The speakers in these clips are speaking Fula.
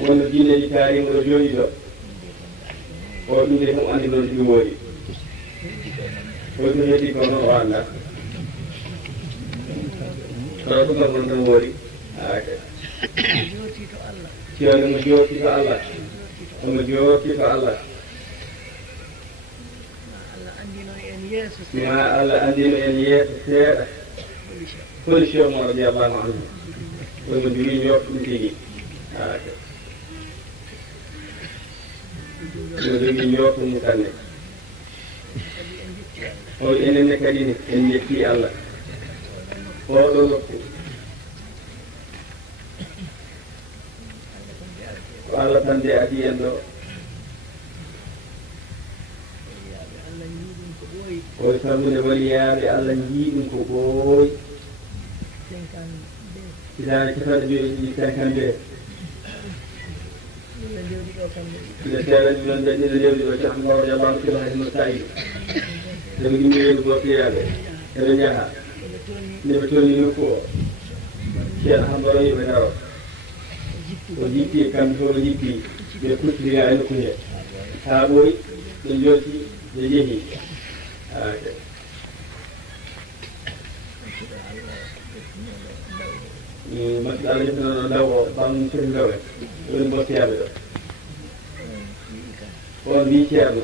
wonno diineji kaarima ɗo jooɗi ɗo o ɗum de kam andi noon ɗi woodi ko ɗum heddi ko noon o annda tawa ɗum kam noon ɗum woodi ceerno mo jooti to Allah omo jooti to Allah ma Allah andino en yeeso seeɗa holi cheikh mo radiallahu anhu omo jogii ñoofo ɗum tigi omo jogii ñoofo mum kanne o enenne kadi ni en jettii Allah oɗo nokku ko Allah tan de adi en ɗo oy sabude waliyaaɓe Allah jii ɗum ko ɓooyi isaani capanɗe joyi 52 ɓe seeɗani noon dañɗino lewdi o Cheikh Mawr radiallahu anhu hayno sayi eɓe gimmiweeru gopiyaɓe eɓe njaha nde ɓe tolni nokku o ceerno hambaro yoɓe daro o jippi kamɓe fof ɓe jippi ɓe kuttidira e nokku he haa ɓooyi ɓe jooti ɓe jehi masɗa Allah jefinoɗo ndaw o ɓamɗum foti ndaw en woni bottiyaɓe ɗo on wi ceerno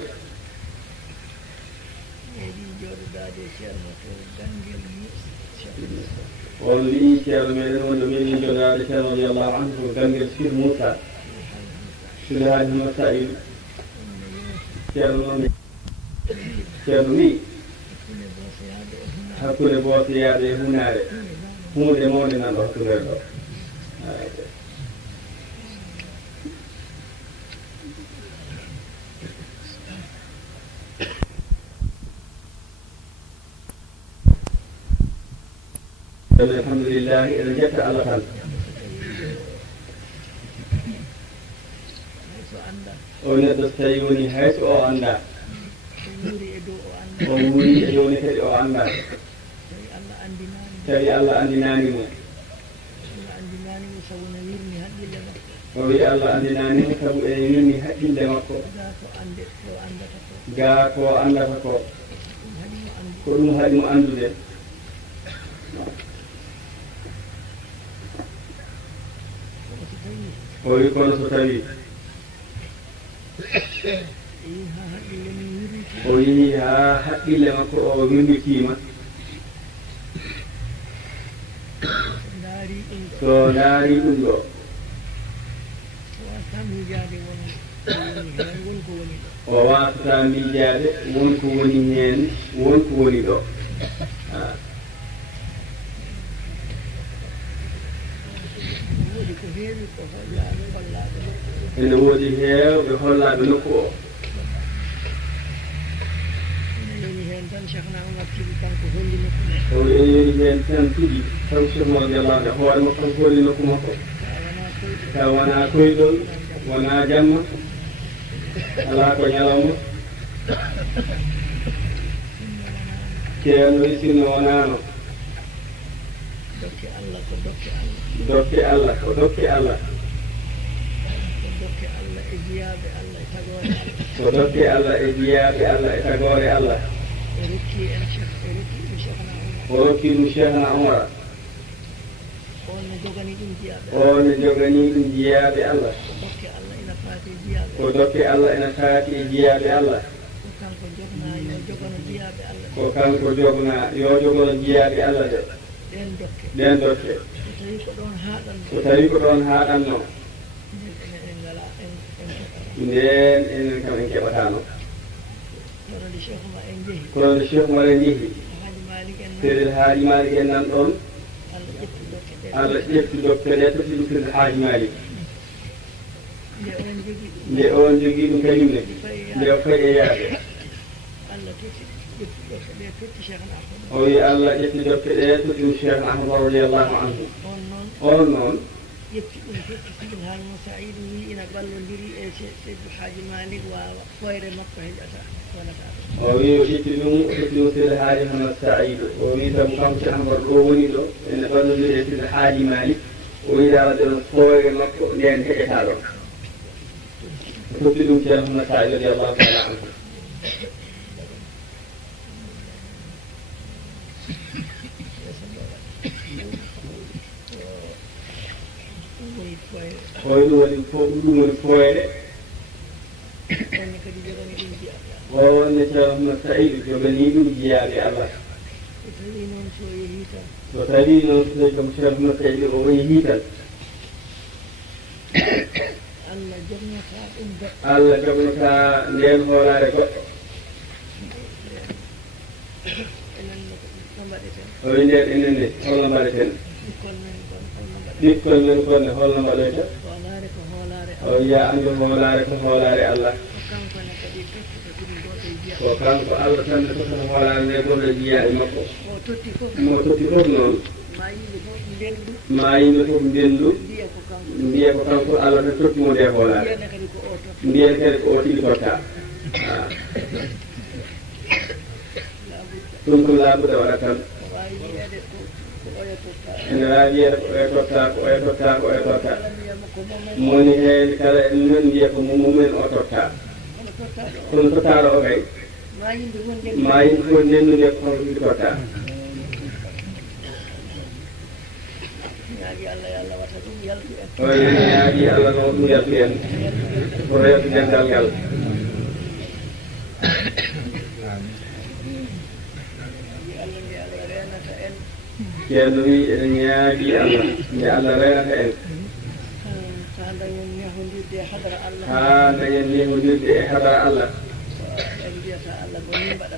on wi ceerno meɗen wonde meɗin jogaade ceerno radiallahu anhu ko ganngel Sir Moussa Sir Haji Hamad Saïd ceerno noon ceerno wi hakkude bootoyaaɓe e hunaare hunde mawde nan ɗo hakkunde ɗo alhamdulillahi eɗen jetta Allah tan o neɗɗo so tawi woni hayso o annda o wuuri e downe kadi o annda tawi Allah andinaani mo o wi Allah andinaani mo sabu ene yurni haqqille makko gaa ko andata ko ko ɗum haɗi mo andude o wi kono so tawi o yii haa haqqille makko o wirlitiima so ndaari ɗum ɗo o waasata miijaade wonko woni heen wonko woni ɗo ene woodi heewɓe hollaaɓe nokku o o ene yoni heen tan tigi taw Cheikh Mawr radiallahu anhu hoore makko tan holli nokku makko taw wonaa koyɗol wonaa jamma alaa ko ñalawma ceerno sinno wonaano dokke Allah ko dokke Allah ko dokke Allah e jiyaaɓe Allah e tagoore Allah o rokki ɗum Cheikhna Omar on ne joganii ɗum jiyaaɓe Allah ko dokke Allah ena faati e jiyaaɓe Allah ko kanko jognaa yo jogono jiyaaɓe Allah de ɗen dokke so tawi ko ɗon haaɗanno ndeen enen kam en keɓataano kono nde Cheikh Oumar en jehi Seydil Haaji Malick en nan ɗon Allah ƴetti dokke ɗe totti ɗum Seydil Haaji Malick nde on jogii ɗum kañumne nde o fayi e yaaɓe o wi Allah ƴetti dokke ɗe totti ɗum Cheikhna Ahmad radiallahu anhu on noon يبكي في الهاي مساعيد وينا قالوا لي سيد الحاج مالك وخير مطه الأساء ولا تعرف ويجتلون سيد الحاج محمد سعيد ويسا مقام شيخ أحمد رووني له إن قالوا لي سيد الحاج مالك o yiɗi arade ɗon hoore makko nden heƴata ɗon toppi ɗum ceerno Hamad Saïd radiallahu taala anhu hoy ɗum waɗi ɗum woni foyre wonne ceerno Hamad Saïd jogani ɗum jiyaɓe Allah so tawi noon so tawi kam ceerno Hamad Saïd o yeehi tan Allah jognota nden hoolare goɗɗo o wi nden enen ne holno mbaɗeten ɓikkol men konne holno mbaɗoyta o wiya anndu hoolare ko hoolare Allah ko kanko Allah tan ne tottata hoolare nde goɗɗo jiyaa e makko mo totti fof noon ma yimɓe fof ndendu mbiye ko kanko Allah tan tottimo nde hoolare mbiyen kadi ko o tigi totta ɗum ko laaɓude waɗa tan ene waawi wiyeede ko oya totta ko oya totta ko oya totta moni heen kala en non mbiye ko mumen o totta kono tottaɗo o kay ma yimɓe fof ndendude ko kanko tigi totta o ñaaƴi Allah noon ɗum yaltu en kono yaltu dental ngal ceerno wi eɗen ñaaƴi Allah nde Allah renata en haa dañen nehodirde e hadara Allah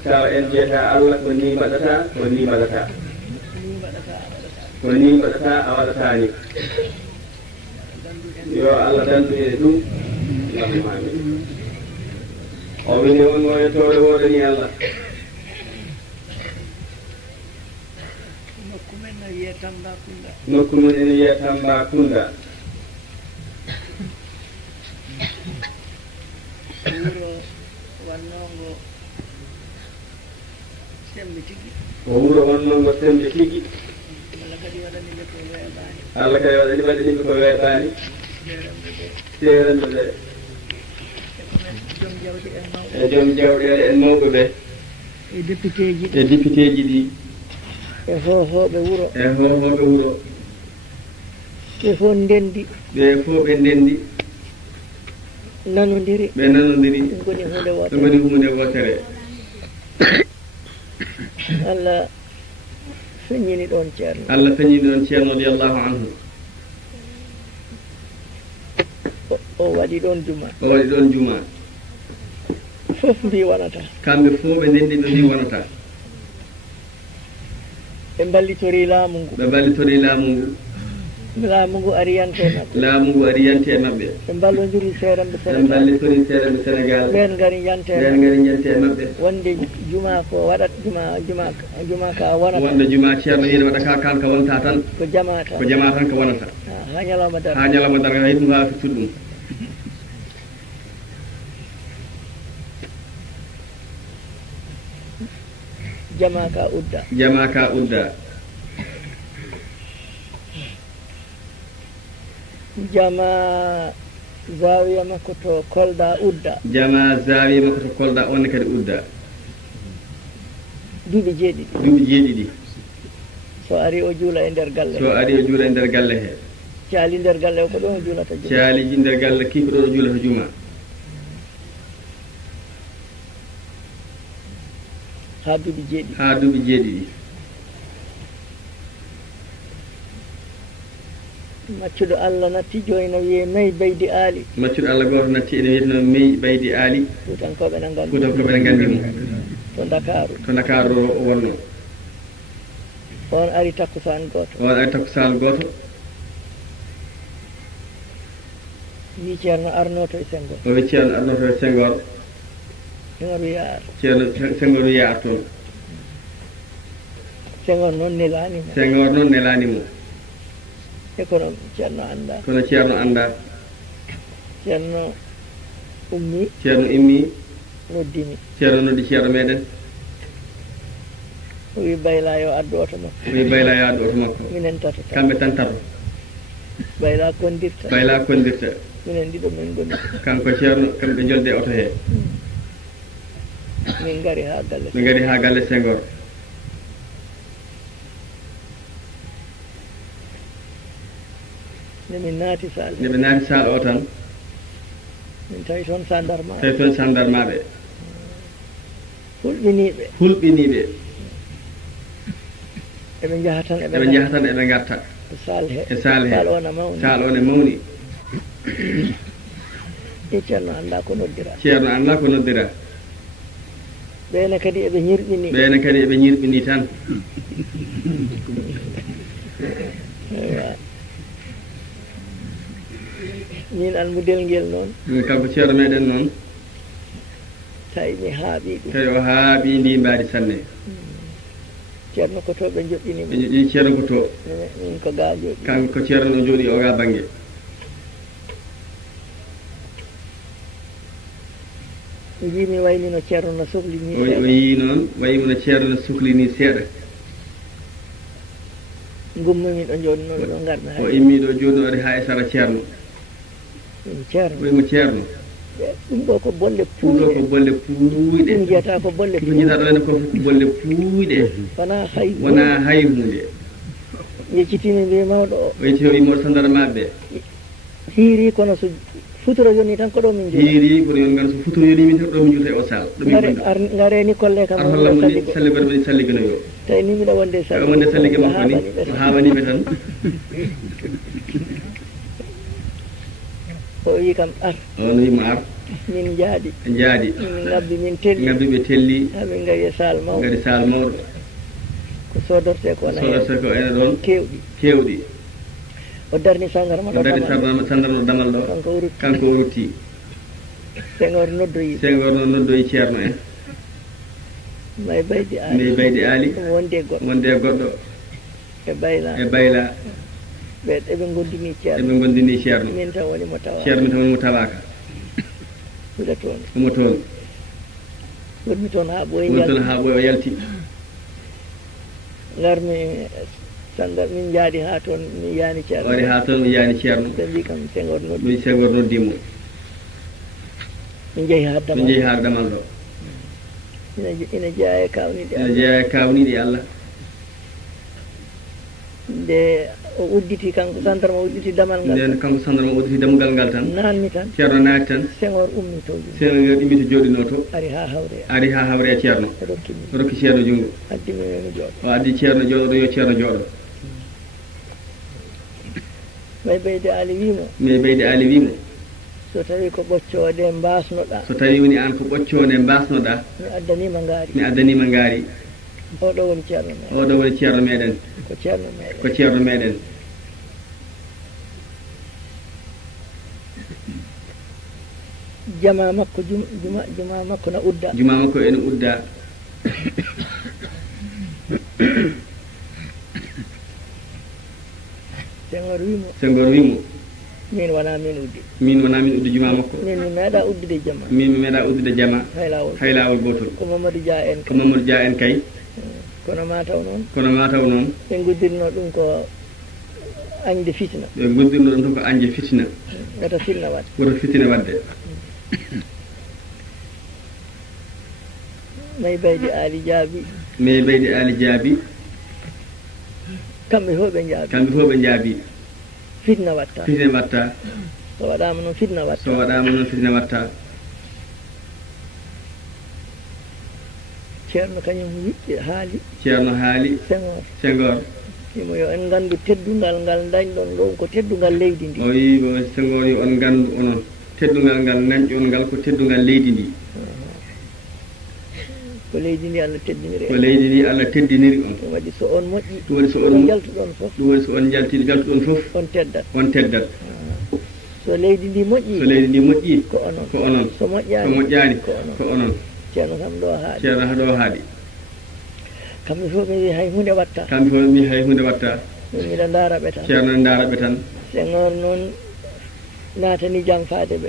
tawa en jeyata Allah ko ni mbaɗata ko ni mbaɗata ko ni mbaɗata a waɗata ni yo Allah dandu en ɗum allahumma amin o wini wonno yettore woɗani Allah nokku men ene wiye Tambacounda ko wuro wonnongo sembe tigi Allah kadi waɗaniɓe ko weeɓani seeranɓe ɓe e joom jawɗele en mawɓe ɓe e député ji ɗi e hohoɓe wuro ɓe fof ndendi ɓe fof ɓe ndendi nanodiri ɓe nanodiri ɗum goni hunde wotere Allah feññini ɗon ceerno radiallahu anhu o waɗi ɗon juma fof mbi wonata kamɓe fof ɓe ndendi ɓe mbi wonata ɓe ballitori laamu ngu laamu ngu ariyante e maɓɓe ɓe ballodiri seeranɓe Sénégal ɓen ngari yante e maɓɓe wonde juma ko waɗat juma ka wonata wonde juma ceerno yiɗa waɗa ka kan ka wonta tan ko jama tan ko wonata ha ñalawma darga hay ɗum ha fittude ɗum jama ka udda jama zawiya makko to Kolda udda onne kadi udda duuɓi jeeɗiɗi so ari o juula e nder galle he caali nder galle o ko ɗon o juulata juma caaliji nder galle kii ko ɗon o juulata juma ha duuɓi jeeɗiɗi maccuɗo Allah natti joyi no wiye Mey Baydi Ali maccuɗo Allah goto natti ene wiyeteno Mey Baydi Ali fuutankoɓe ne nganndi mo to Dakaru o wonno on ari takkusan goto wi ceerno arnoto e Senghor Senghor wiya ar toon Senghor noon nelanimo e kono ceerno anda ceerno ummi noddimi ceerno noddi ceerno meɗen o wi bayla yo addu oto makko minen tato kamɓe tan tato bayla kondirta minen ɗiɗo min goni kanko ceerno kamɓe jolde oto he min gari ha galle Senghor nde min naati sal o tan min tawi toon sandarmaɓe hulɓiniɓe eɓe jaha tan eɓe garta e sal he sal o ne mawni ceerno anda ko noddira ɓene kadi eɓe ñirɓini tan min almudel ngel noon kanko ceerno meɗen noon tawi mi haaɓi ɗum tawi o haaɓi ndi mbaadi sanne ceerno koto ɓe joƴƴinimo ɓe joƴƴini ceerno koto min ko ga joɗi kanko ceerno no jooɗi o ga banggue jimi wayni no ceerno no sohlini o yii noon wayimo no ceerno no sohlini seeɗa gummimin ɗo jooɗino ɗo garmi o immi ɗo jooɗinoɗe ha e sara ceerno waymo ceerno ɗum ɗo ko bolle puuyɗe ɗum jiyata ko bolle ko jiyata ɗo ene ko bolle puuyɗe wona hay hunde yeccitimi mbi mawɗo o yeccitimi wimoɗo sandarmaɓe hiiri kono so futuro yoni tan ko ɗo min hiiri kono yon gan so futuro yoni min tan ɗo min juuta e o sal gareni kolle kam holla mo ni salligore mani salligano yo tawi ni mbiɗa wonde sallige makko ni o hawaniɓe tan o wi kam ar on wimo ar min jaaɗi min ngabbi min ɓe telli haɓe gari e sal mawɗo gari sal mawɗo ko sodorte ko ene ɗon kewɗi o darni sandarma damal ɗo kanko o rutti Senghor noddoyi ceerno en may baydi ali wonde goɗɗo e bayla ɓe eɓe gondini ceerno min tan woni mo tawaka omo toon wonmi toon ha ɓooy o yalti garmi sandar min jaaɗi ha toon mi yaani ceerno ɓe mbi kam Senghor noddimo min jeehi ha damal ɗo ina jeeya e kawniɗi Allah nde o udditi kanko sandarma udditi damal ngal nden kanko sandarma udditi dammugal ngal tan nanmi tan ceerno naati tan Senghor ummi to immito jooɗino to ari ha hawre e ceerno rokki ceerno junngo o addi ceerno jooɗo yo ceerno jooɗo may bayde ali wimo so tawi ko ɓoccode mbasnoɗa so tawi woni an ko ɓoccode mbasnoɗa mi addanima ngaari oɗo woni ceerno meɗen ko ceerno meɗen juma makko no udda juma makko ene udda Senghor wimo min wona min uddi juma makko min mi meeɗa uddude jama hay lawol gotol ko Mamadou Dia en kay kono mataw noon ɓe guddirno ɗum ko añde fitna woto fitina wadde may baydi ali jaabi kamɓe fof ɓe jaabi fitna watta so waɗama noon fitna watta ceerno kañum haali Senghor imo yo en gandu teddungal ngal dañɗon ɗo ko teddungal leydi ndi o wi Senghor yo on gandu onon teddungal ngal dañƴon ngal ko teddungal leydi ndi ko leydi ndi Allah teddiniri on ɗum waɗi so on moƴƴi ɗum waɗi so on jaltuɗon fof ɗum waɗi so on jaltuɗon fof on teddat so leydi ndi moƴƴi ko onon so moƴƴani ko onon ceerno kam ɗo haaɗi kamɓe fof ɓe wi hay hunde watta min mbiɗa daaraɓe tan ceerno ne daaraɓe tan Senghor noon naatani jam faade ɓe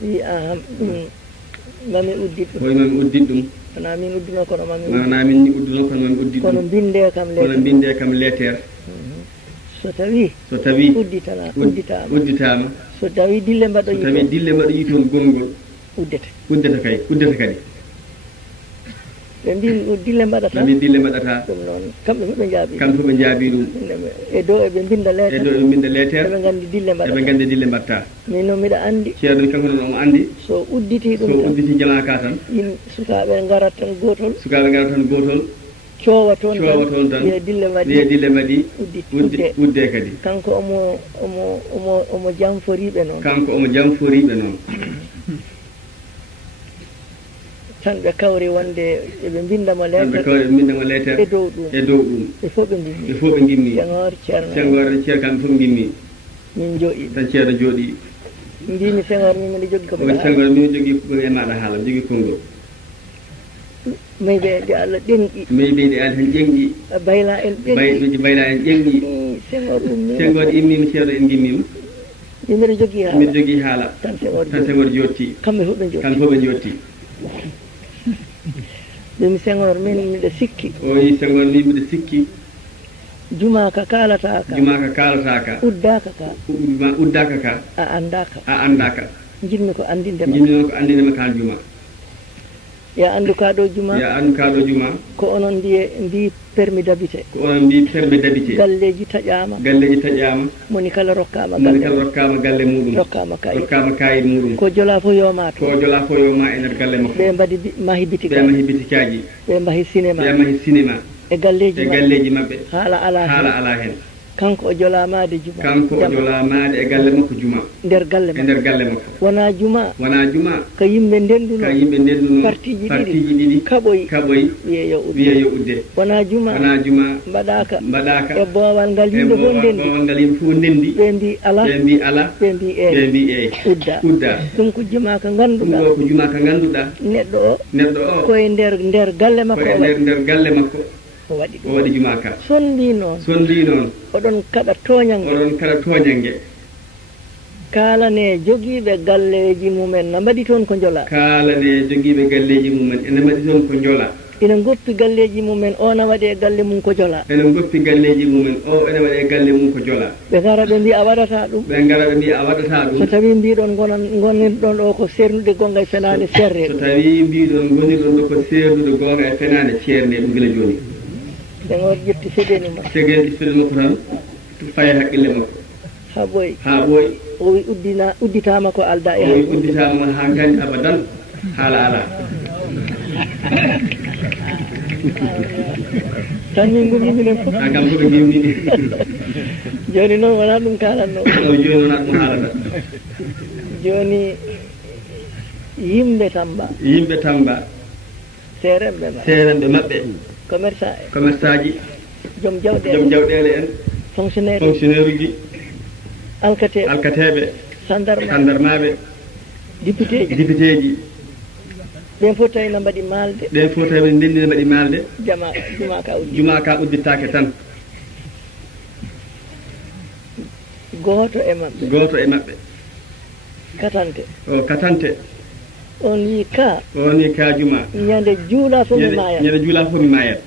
wi aham ɗum mami uddit ɗum wona min uddino kono mami uddit kono binde kam lettere so tawi udditama so tawi dille mbaɗoyi toon gongol uddete kadi ɓe mbi dille mbaɗata ɗum noon kamɓe fof ɓe jaabi ɗum e dow eɓe binda lettere eɓe gandi dille mbatta min noon mbiɗa andi ceerno kanko noon omo andi so udditi jama ka tan sukaɓe garat tan gotol coowa toon tan wiye dille mbaɗi udde kadi kanko omo jamforiɓe noon tan ɓe kawri wonde eɓe bindamo lettere e dow ɗum ɓe fof ɓe gimmi Senghor ceer kamɓe fof gimmi min jooɗi tan ceerno jooɗi mbimi Senghor min mbiɗa jogui komi Senghor min jogui e maɗa haala jogui konngol mayɓe de Allah tan ƴenƴi bayla en ƴenƴi Senghor immima ceerno en gimmima min mbiɗa jogui haala tan Senghor jotti kamɓe fof ɓe jotti ɗum Senghor min mbiɗa sikki Senghor min mbiɗa sikki juma ka kalataka uddaka ka a andaka jinmi ko andindema kal juma ya andu kaɗo juma ko onon mbi permis d'habité galleji taƴama moni kala rokkama galle muɗum rokkama kayit muɗum ko jola fo yoma e nder galle makko ɓe mbaɗi mahi bitikaji ɓe mahi cinéma e galleji mabɓe haala ala hen kanko o jolamade e galle makko juma nder galle makko wona juma ko yimɓe ndenduno partiji ɗiɗi kaɓoy wiye yo udde wona juma mbaɗaka e boowal ngal yimɓe fof ndendi ɓe mbi ala ɓe mbi eyi udda ɗum ko juma ko ganduɗa neɗɗo o koye nder galle makko o waɗi juma ka sondi noon oɗon kaɗa toñange kalane jogiiɓe galleji mumen na mbaɗi toon ko jola ina goppi galleji mumen o na waɗe galle mum ko jola ɓe gara ɓe mbi a waɗata ɗum so tawi mbiɗon gonen ɗon ɗo ko sernude gonga e fenade cerne ɗum gila joni Senghor ƴetti seɗeni makko tan faye haqqille makko ha ɓooyi o wi udditama ko alda e udditama ha gandi abadan haala ala tan min gummi minen fof kam fof ɓe gimmi joni noon wona ɗum kalanno joni wona ɗum haalata joni yimɓe tamba serenɓe maɓɓe commerçant ji joom jawɗele en fonctionnaire uji alkateɓe sandarmaɓe député ji ɓen fof tawi no mbaɗi malde juma ka uddittake tan goto e maɓɓe katante on wi ka juma ñande juula fof mi mayat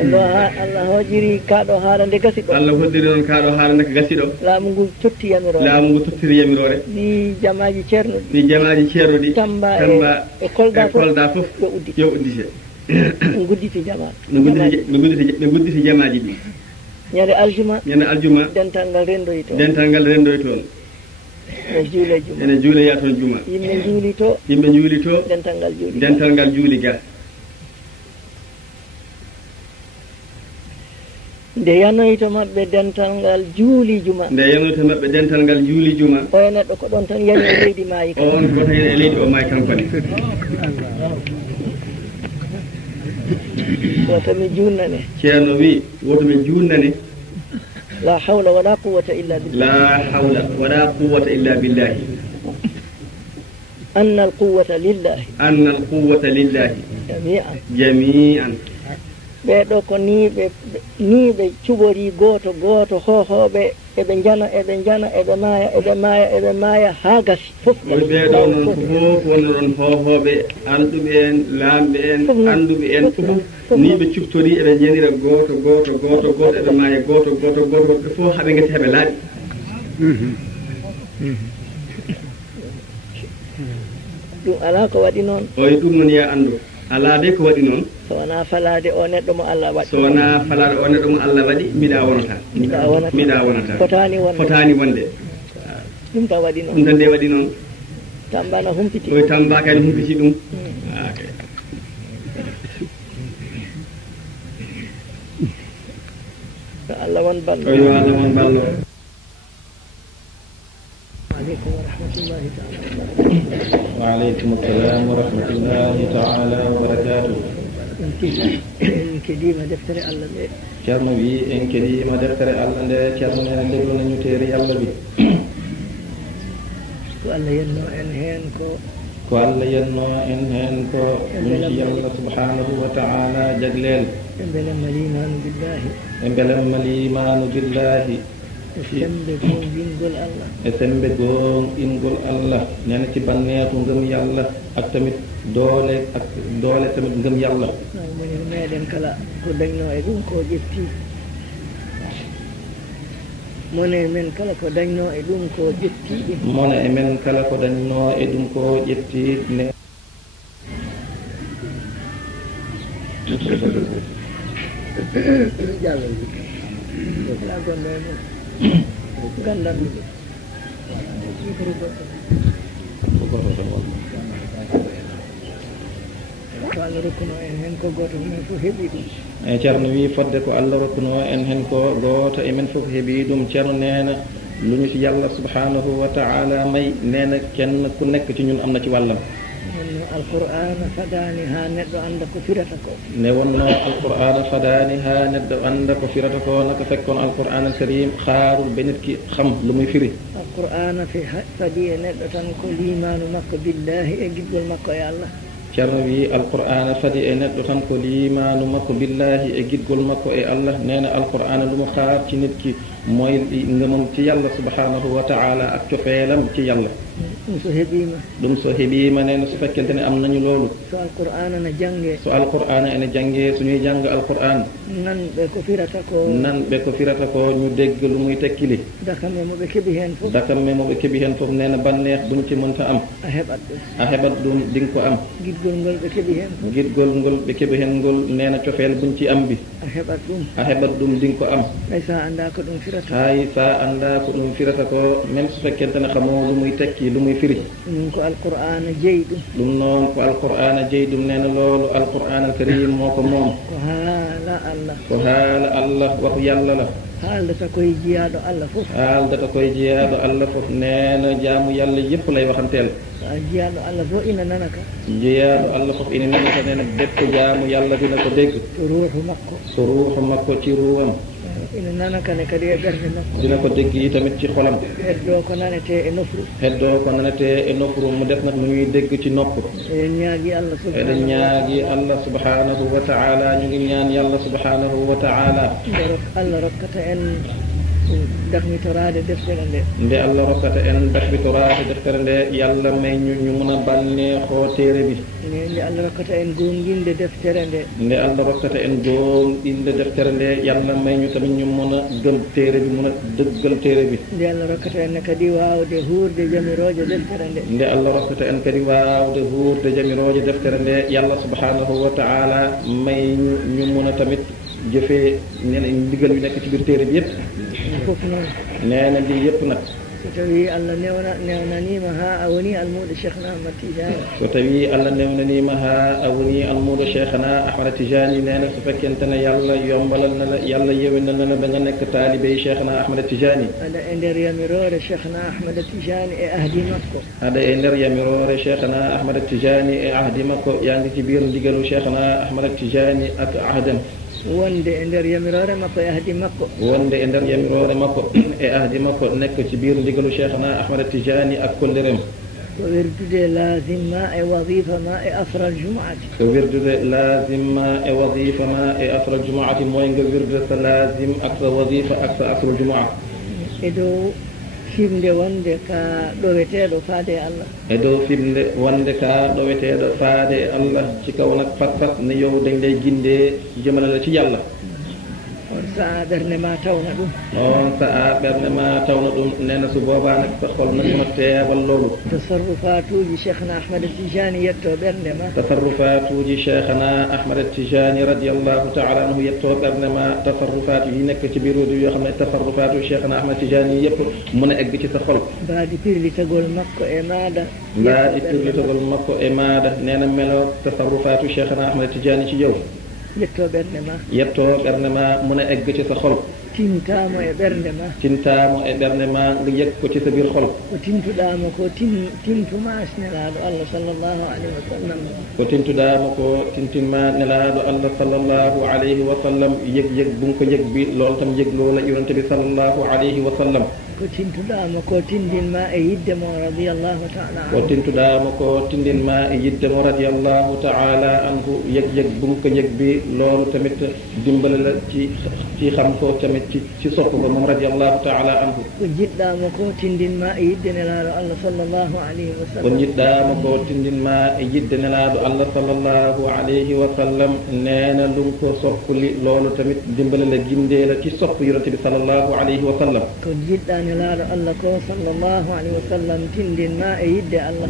Allah hoƴiri kaɗo haala nde gasi ɗo Allah hoddiri noon kaɗo haala nde ko gasi ɗo laamu ngu tottiri yamirore ɗi jamaji ceerno ɗi tamba e kolda fof yo uddite ɓe gudditi jamaji ɗi ñande aljuma dental ngal rendoyi toon ene juuloya toon juma yimɓe juuli to dental ngal juuli ga nde yanoyto maɓɓe dental ngal juuli juma o e neɗɗo ko ɗon tan yani e leydi maayi on ko tan e leydi o maayi kankone woto mi junnane ceerno wi woto mi junnane la hawla wala quwwata illa billahi anna al quwwata lillahi jami'an ɓeɗo ko ni ɓe cuɓori goto hohoɓe eɓe jana eɓe maaya ha gasi fof ɓeɗo noon fof wonno ɗon hohoɓe anduɓe en laamɓe en anduɓe en fof ni ɓe cuftori eɓe ñanira goto eɓe maaya goto ɓe fof haɓe gati haɓe laaɓi ɗum ala ko waɗi noon oye ɗum noon ya andu ala de ko waɗi noon so wona falade o neɗɗo mo Allah waɗi so wona falade o neɗɗo mo Allah waɗi miɗa wonata fotani wonde ɗum tan waɗi noon ɗum tan de waɗi noon Tamba na humpiti oye Tamba kadi humpiti ɗum Allah won ballo oyo Allah won ballo عليكم ورحمة الله تعالى وعليكم السلام ورحمة الله تعالى وبركاته إن كديما دفتر الله ده ceerno wi en keɗima deftere Allah nde ceerno nene deglu nañu teeri Allah wi ko Allah yenno en hen ko Allah yenno en hen ko ɗum ci Allah subhanahu wa ta'ala jagleel belemma limanu billahi belemma limanu billahi sembe goo ingol Allah sembe goo ingol Allah nena ci banneetu ngëm yàlla ak tamit doole tamit ngëm yàlla moni meɗen kala ko dañno e ɗum ko ƴetti mone men kala ko dañno e ɗum ko ƴettiɗe mone e men kala ko dañno e ɗum ko ƴetti ne jallo la gonɗo e mum gandanmi micro goɗɗo ko goto tan walla ko Allah rokkuno en hen ko goto men fof heeɓi ɗum e ceerno wi fodde ko Allah rokkuno en hen ko goto e men fof heeɓi ɗum ceerno neena lu ñu ci yàlla subhanahu wa ta'ala may neena kenn ku nekk ci ñun am na ci wàllam alquran fadani ha neɗɗo anda ko firata ko ne wonno alquran fadani ha neɗɗo anda ko firata ko naka fekkon alquran alkarim xaarul be nit ki xam lu muy firi alquran fadi e neɗɗo tan ko limanu makko billahi e giɗgol makko e Allah ceerno wi alquran fadi e neɗɗo tan ko limanu makko billahi e giɗgol makko e Allah neena alquran lu mu xaar ci nit ki mooy ngëmam ci yàlla subhanahu wa ta'ala ak cofeelam ci yàlla ɗum so heɓima nene so fekkente ne am nañu loolu so alqur'ana ne jange so alqur'ana ene jange suñuy jàng alqur'an nanɓe ko firata ko ñu dégg lu muy tekkili dakamme moɓe keeɓi hen fof nena banneex ɗum ci mënta am a heɓat ɗum ɗin ko am giɗgol ngol ɓe keeɓi hen ngol nena cofeel buñ ci am bi a heɓat ɗum ɗin ko am hay sa anda ko ɗum firata ko même so fekkente ne xamoo lu muy tekki lu muy firi ɗum ko alqur'ana jeeyi ɗum ɗum noon ko alqur'ana jeeyi ɗum nena loolu alqur'ana alkarim moo ko moom ko haala Allah waxu yàlla la haaldata koye jeyaaɗo Allah fof nena jaamu yàlla yépp lay waxanteel jeyaaɗo Allah fof ina nana ka nena bépp jaamu yàlla dina ko dégg so ruuxu makko ci ruuwam ina nana kane kadi e ɓerde makko dina ko dégg yi tamit ci xolam heddoo ko nanete e nofru mu def nag nu ñuy dégg ci nopp eɗen ñaagi Allah subhanahu wa ta'ala ñu ngi ñaan yàlla subhanahu wa ta'ala Allah rokkata en dafmitorade deftere nde Allah rokkata en dafmitorade deftere nde yàlla may ñu mun a bànneexoo téere bi nde Allah rokkata en gonɗinde deftere nde yàlla may ñu tamit ñu mun a gëm téere bi mun a dëggal téere bi nde Allah rokkata en kadi waawde huurde jamirooje deftere nde Allah rokkata en kadi waawde huurde jamirooje deftere nde yàlla subhanahu wa ta'ala may ñu mun a tamit jëfee nee na ndigal yu nekk ci biir téere bi yépp fof noon nee na lii yépp nag so tawi Allah newnanima ha a woni almuuɗo cheikhna ahmad tijani almuuɗo cheikhna ahmad tijani nee na su fekkente ne yàlla yombalal na la yàlla yewinal na la ba nga nekk taalibey cheikhna ahmad tijani aɗa e nder yamirore cheikhna ahmad tijani e ahdi makko yaa ngi ci biir ndigalu cheikhna ahmad tijani ak ahdam wonde e nder yamirore makko e ahdi makko nekk ci biir ndigalu cheikhna ahmad tijani ak kollerem ko wirdude lazim ma e wadifa ma e asra aljumuati mooy nga wirde sa lazim ak sa wadifa ak sa asra aljumua e dow fimde wonde ka ɗoweteɗo faade Allah e dow fimde wonde ka ɗoweteɗo faade Allah ci kaw nag fat ne yow dañ lay gindee jëmale la ci yàlla on saa ɓernde ma tawna ɗum on saa ɓernde ma tawna ɗum nee na su boobaa nag sa xol nag mën a teewal loolu tasarrufatuji cheikhna ahmad tijani yettoo ɓernde ma tasarrufatuji cheikhna ahmad tijani radiallahu taala anhu yettoo ɓernde ma tasarrufatu yi nekk ci biir yoo xam ne tasarrufatu cheikhna ahmad tijani yëpp mën a egg ci sa xol mbaadi pirlitagol makko e maada mbaadi pirlitagol makko e maada nee na meloo tasarrufatu cheikhna ahmad tijani ci yow yettoo ɓernde ma yettoo ɓernde ma mën a egg ci sa xol tintaamo e ɓernde ma tintaamo e ɓernde ma nga yëg ko ci sa biir xol ko tintuɗaamo ko tintuma nelaaɗo Allah sallallahu alayhi wa sallam ko tintuɗaamo ko tintinma nelaaɗo Allah sallallahu alayhi wa sallam yëg bu nga ko yëg bi loolu tam yëg loola yonente bi sallallahu alayhi wa sallam ko tintuɗaamo ko tindinma e yidde mo radiyallahu taala ko tintuɗaamo ko tindinma e yidde mo radiyallahu taala anhu yëg bu nga ko yëg bi loolu tamit dimbale la ci xam ko tamit ci sopp ko moom radiyallahu taala anhu ko jiɗɗaamo ko tindinma e yidde nelaaɗo Allah sallallahu alayhi wa sallam ko jiɗɗaamo ko tindinma e yidde nelaaɗo Allah sallallahu alayhi wa sallam nee na lu ko soppli loolu tamit dimbale la gindee la ci sopp yonente bi sallallahu alayhi wa sallam ko jiɗɗa nelaaɗo Allah ko sallallahu alayhi wa sallam tindinma e yidde Allah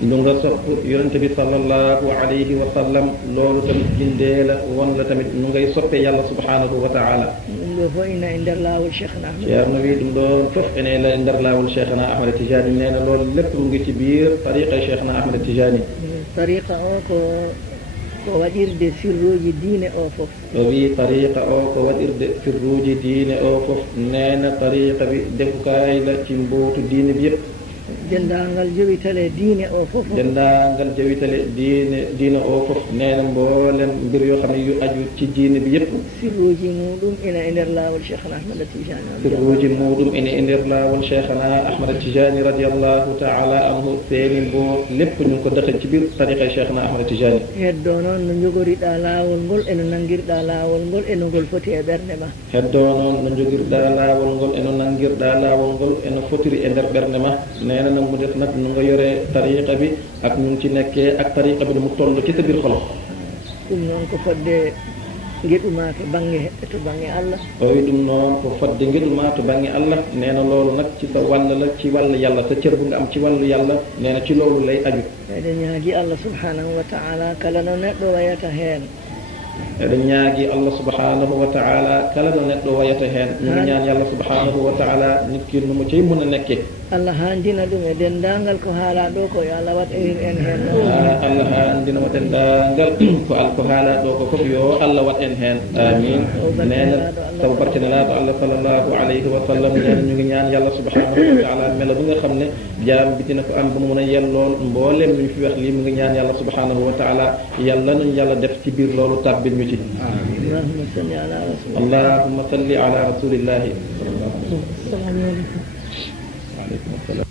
lu nga sopp yonente bi sallallahu alayhi wa sallam loolu tamit gindee la won la tamit nu ngay soppe yàlla subhanahu wa taala ɗum ɗo fof ina e nder laawol cheikhna ahmad ceerno wi ɗum ɗon fof ene la e nder laawol cheikhna ahmad tijani nee na loolu lépp mu ngi ci biir tariqa cheikhna ahmad tijani tariqa o ko waɗirde sirruji diine o fof o wi tariqa o ko waɗirde sirruji diine o fof nee na tariqa bi defukaay la ci mbootu diine bi yëpp denndaangal jowitale diine o fof denndaangal jowitale diine o fof nee na mboolem mbir yoo xam ne yu aju ci diine bi yëpp sirruji muɗum ina e nder laawol cheikhna ahmad tijani sirruji muɗum ina e nder laawol cheikhna ahmad tijani radiallahu taala anhu seeni mboo lépp ñu ngi ko dëxañ ci biir tariqa cheikhna ahmad tijani heddoo noon no jogoriɗaa laawol ngol eno nanngirɗaa laawol ngol eno ngol foti e ɓernde ma heddoo noon no jogirɗaa laawol ngol eno nanngirɗaa laawol ngol eno fotiri e nder ɓernde ma nee na nag mu def nag nu nga yore tariqa bi ak ñu ngi ci nekkee ak tariqa bi mu toll ci sa biir xol ɗum noon ko fodde ngeɗuma to bange Allah o wi ɗum noon ko fodde ngeɗuma to bange Allah nee na loolu nag ci sa wàll la ci wàllu yàlla sa cër bu nga am ci wàllu yàlla nee na ci loolu lay aju eɗen ñaagi Allah subhanahu wa taala kala no neɗɗo wayata heen eɗen ñaagi Allah subhanahu wa taala kala no neɗɗo wayata heen ñu ngi ñaan yàlla subhanahu wa taala nit ki nu mu ciy mën a nekkee Allah haandina ɗum e denndaangal ko haalaa ɗo ko yo Allah wat en heen Allah haandina wa denndaangal ko haalaa ɗo ko fof yo Allah wat en heen amin neena taw barkenelaaɗo Allah sallallahu alayhi wa sallam neena ñu ngi ñaan yàlla subhanahu wa taala melo bi nga xam ne jaam bi dina ko am ba mu mën a yellool mbooleem lu ñu fi wax lii mu ngi ñaan yàlla subhanahu wa taala yàlla nañu yàlla def ci biir loolu tàbbil ñu ci allahumma salli ala rasulillahi salaamaaleykum عليكم السلام